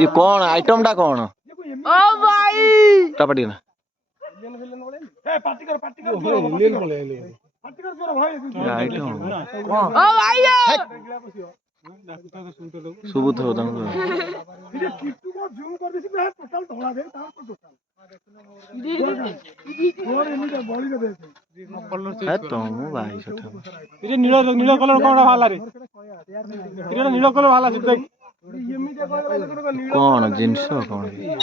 ये कौन आइटम टा कौन ओ भाई टपटी ना ए पार्टी कर आइटम ओ भाई सुबुत हो तंग ये किट्टू को जूम कर देसी पे टोटल ढोला दे तार को टोटल और इनी बॉडी का देते है तो मु भाई सेठा ये नीला कलर कोनडा भाला रे ये नीला कलर भाला से देख कौन जिंस कौन ये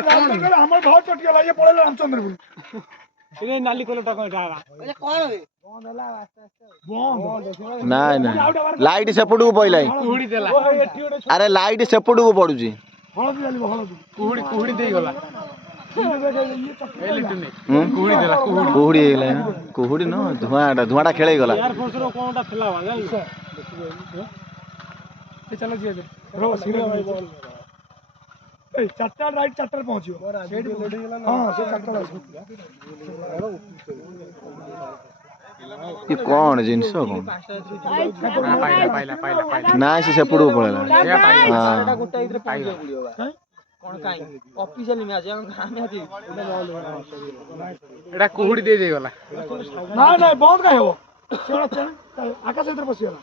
कौन हमर बहुत चट गेला ये पड़ेला रामचंद्रपुर ये नाली कलर टा कोन डाला ये कौन बे बंद होला बंद नहीं नहीं लाइट सेपटू को पइलाई कुहुडी देला अरे लाइट सेपटू को पडुची हळदी जाली हळदी कुहुडी देई गला कुहुडी देला कुहुडी हेला कुहुडी न धुआटा खेलै गला यार फोसरो कोनटा थला बा जाई ए चलो जी रो सीधा ए चारटा राइट चारटा पहुंचियो सेट लोडिंग गेला ना हां से चारटा ये कौन जिंस कौन पाइला ना से सेपड़ू पळेला हां गुटा इधर पाइयो बुलियो कोन काई ऑफिशियल मैच हम आती एटा कुहुडी दे दे गला ना ना बंद का हेबो आकाश इधर बसियला